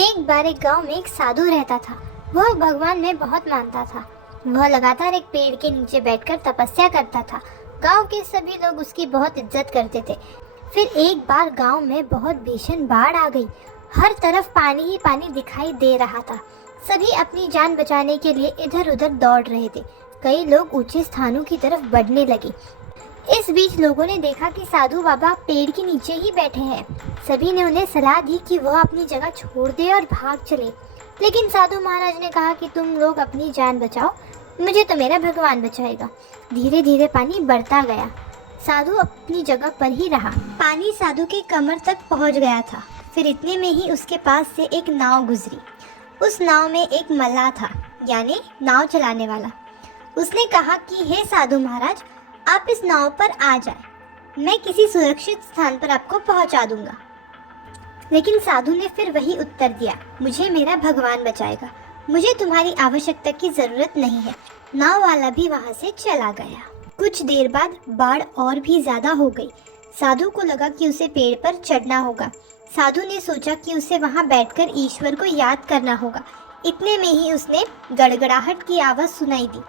एक बार एक गांव में एक साधु रहता था। वह भगवान में बहुत मानता था। वह लगातार एक पेड़ के नीचे बैठकर तपस्या करता था। गांव के सभी लोग उसकी बहुत इज्जत करते थे। फिर एक बार गांव में बहुत भीषण बाढ़ आ गई। हर तरफ पानी ही पानी दिखाई दे रहा था। सभी अपनी जान बचाने के लिए इधर उधर दौड़ रहे थे। कई लोग ऊंचे स्थानों की तरफ बढ़ने लगे। इस बीच लोगों ने देखा कि साधु बाबा पेड़ के नीचे ही बैठे हैं। सभी ने उन्हें सलाह दी कि वह अपनी जगह छोड़ दे और भाग चले। लेकिन साधु महाराज ने कहा कि तुम लोग अपनी जान बचाओ, मुझे तो मेरा भगवान बचाएगा। धीरे धीरे पानी बढ़ता गया। साधु अपनी जगह पर ही रहा। पानी साधु के कमर तक पहुंच गया था। फिर इतने में ही उसके पास से एक नाव गुजरी। उस नाव में एक मल्लाह था, यानी नाव चलाने वाला। उसने कहा कि हे साधु महाराज, आप इस नाव पर आ जाएं, मैं किसी सुरक्षित स्थान पर आपको पहुंचा दूंगा। लेकिन साधु ने फिर वही उत्तर दिया, मुझे मेरा भगवान बचाएगा, मुझे तुम्हारी आवश्यकता की जरूरत नहीं है। नाव वाला भी वहां से चला गया। कुछ देर बाद बाढ़ और भी ज्यादा हो गई। साधु को लगा कि उसे पेड़ पर चढ़ना होगा। साधु ने सोचा कि उसे वहां बैठकर ईश्वर को याद करना होगा। इतने में ही उसने गड़गड़ाहट की आवाज सुनाई दी।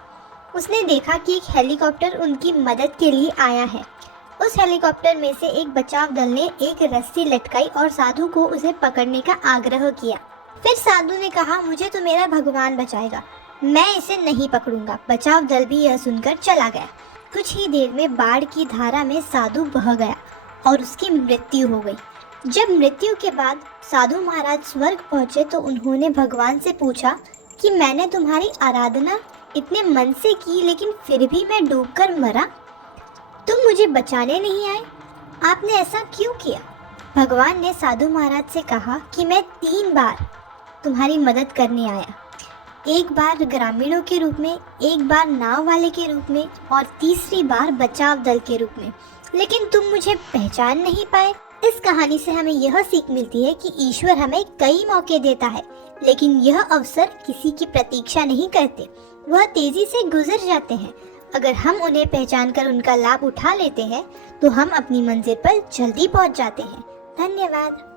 उसने देखा कि एक हेलीकॉप्टर उनकी मदद के लिए आया है। उस हेलीकॉप्टर में से एक बचाव दल ने एक रस्सी लटकाई और साधु को उसे पकड़ने का आग्रह किया। फिर साधु ने कहा, मुझे तो मेरा भगवान बचाएगा, मैं इसे नहीं पकड़ूंगा। बचाव दल भी यह सुनकर चला गया। कुछ ही देर में बाढ़ की धारा में साधु बह गया और उसकी मृत्यु हो गई। जब मृत्यु के बाद साधु महाराज स्वर्ग पहुंचे तो उन्होंने भगवान से पूछा कि मैंने तुम्हारी आराधना इतने मन से की, लेकिन फिर भी मैं डूबकर मरा। तुम मुझे बचाने नहीं आए, आपने ऐसा क्यों किया? भगवान ने साधु महाराज से कहा कि मैं 3 बार तुम्हारी मदद करने आया। एक बार ग्रामीणों के रूप में, एक बार नाव वाले के रूप में और तीसरी बार बचाव दल के रूप में, लेकिन तुम मुझे पहचान नहीं पाए। इस कहानी से हमें यह सीख मिलती है कि ईश्वर हमें कई मौके देता है, लेकिन यह अवसर किसी की प्रतीक्षा नहीं करते, वह तेजी से गुजर जाते हैं। अगर हम उन्हें पहचान कर उनका लाभ उठा लेते हैं तो हम अपनी मंजिल पर जल्दी पहुंच जाते हैं। धन्यवाद।